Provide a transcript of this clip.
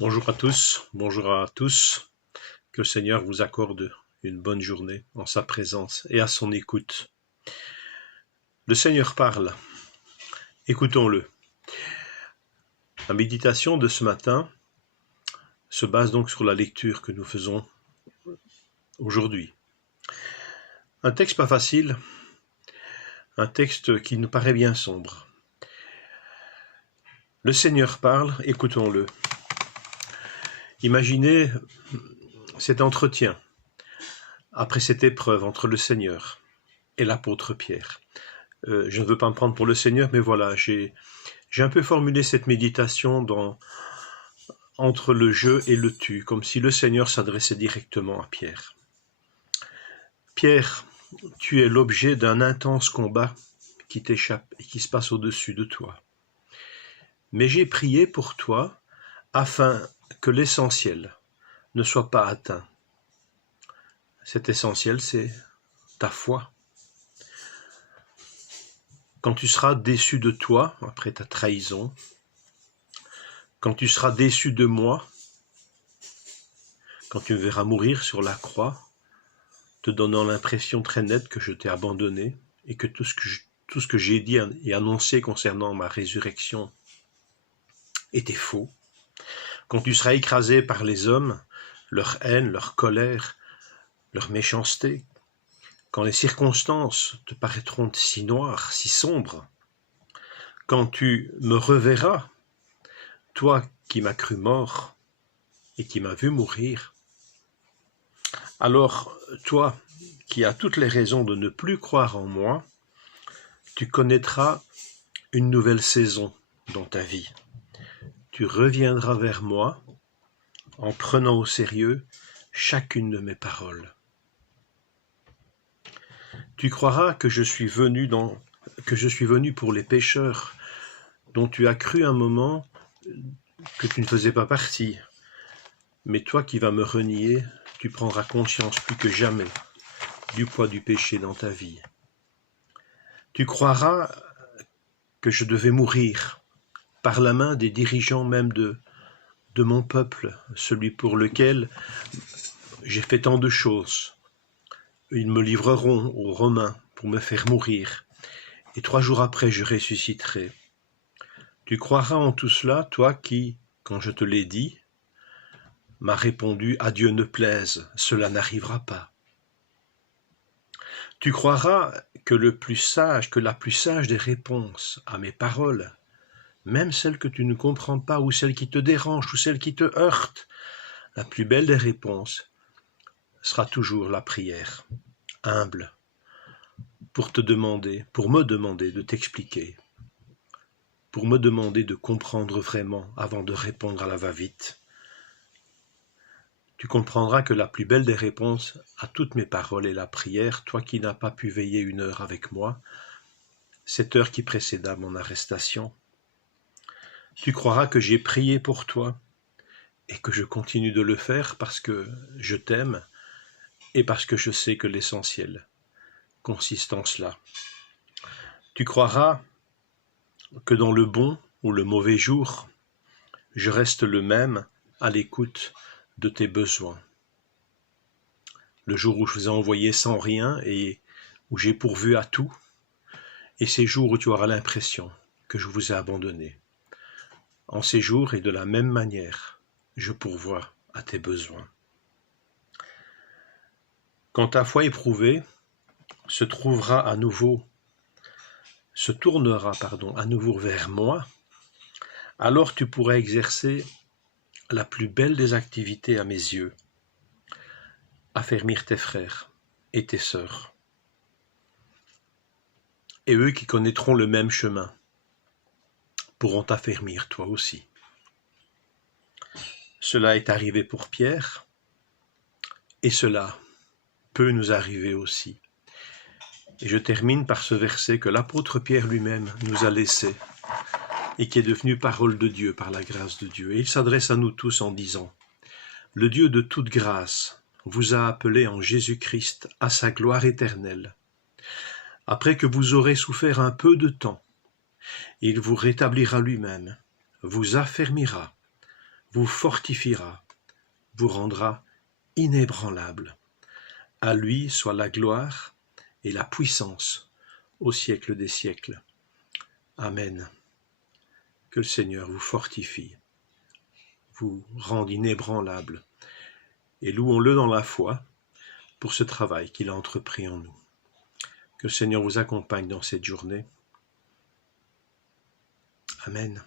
Bonjour à tous, que le Seigneur vous accorde une bonne journée en sa présence et à son écoute. Le Seigneur parle, écoutons-le. La méditation de ce matin se base donc sur la lecture que nous faisons aujourd'hui. Un texte pas facile, un texte qui nous paraît bien sombre. Le Seigneur parle, écoutons-le. Imaginez cet entretien après cette épreuve entre le Seigneur et l'apôtre Pierre. Je ne veux pas me prendre pour le Seigneur, mais voilà, j'ai un peu formulé cette méditation entre le je et le tu, comme si le Seigneur s'adressait directement à Pierre. Pierre, tu es l'objet d'un intense combat qui t'échappe et qui se passe au-dessus de toi. Mais j'ai prié pour toi afin que l'essentiel ne soit pas atteint. Cet essentiel, c'est ta foi. Quand tu seras déçu de toi après ta trahison, quand tu seras déçu de moi, quand tu me verras mourir sur la croix, te donnant l'impression très nette que je t'ai abandonné et que tout ce que j'ai dit et annoncé concernant ma résurrection était faux. Quand tu seras écrasé par les hommes, leur haine, leur colère, leur méchanceté, quand les circonstances te paraîtront si noires, si sombres, quand tu me reverras, toi qui m'as cru mort et qui m'as vu mourir, alors toi qui as toutes les raisons de ne plus croire en moi, tu connaîtras une nouvelle saison dans ta vie. Tu reviendras vers moi en prenant au sérieux chacune de mes paroles. Tu croiras que je suis venu pour les pécheurs dont tu as cru un moment que tu ne faisais pas partie. Mais toi qui vas me renier, tu prendras conscience plus que jamais du poids du péché dans ta vie. Tu croiras que je devais mourir par la main des dirigeants même de mon peuple, celui pour lequel j'ai fait tant de choses. Ils me livreront aux Romains pour me faire mourir, et 3 jours après je ressusciterai. Tu croiras en tout cela, toi qui, quand je te l'ai dit, m'as répondu « À Dieu ne plaise, cela n'arrivera pas ». Tu croiras que la plus sage des réponses à mes paroles, même celles que tu ne comprends pas, ou celles qui te dérangent, ou celles qui te heurtent, la plus belle des réponses sera toujours la prière, humble, pour me demander de t'expliquer, pour me demander de comprendre vraiment avant de répondre à la va-vite. Tu comprendras que la plus belle des réponses à toutes mes paroles est la prière, toi qui n'as pas pu veiller 1 heure avec moi, cette heure qui précéda mon arrestation. Tu croiras que j'ai prié pour toi et que je continue de le faire parce que je t'aime et parce que je sais que l'essentiel consiste en cela. Tu croiras que dans le bon ou le mauvais jour, je reste le même à l'écoute de tes besoins. Le jour où je vous ai envoyé sans rien et où j'ai pourvu à tout, et ces jours où tu auras l'impression que je vous ai abandonné. En ces jours et de la même manière, je pourvois à tes besoins. Quand ta foi éprouvée se tournera à nouveau vers moi, alors tu pourras exercer la plus belle des activités à mes yeux, affermir tes frères et tes sœurs. Et eux qui connaîtront le même chemin pourront t'affermir toi aussi. Cela est arrivé pour Pierre, et cela peut nous arriver aussi. Et je termine par ce verset que l'apôtre Pierre lui-même nous a laissé, et qui est devenu parole de Dieu par la grâce de Dieu. Et il s'adresse à nous tous en disant « Le Dieu de toute grâce vous a appelés en Jésus-Christ à sa gloire éternelle. Après que vous aurez souffert un peu de temps, il vous rétablira lui-même, vous affermira, vous fortifiera, vous rendra inébranlable. À lui soit la gloire et la puissance au siècle des siècles. Amen. Que le Seigneur vous fortifie, vous rende inébranlable, et louons-le dans la foi pour ce travail qu'il a entrepris en nous. Que le Seigneur vous accompagne dans cette journée. Amen.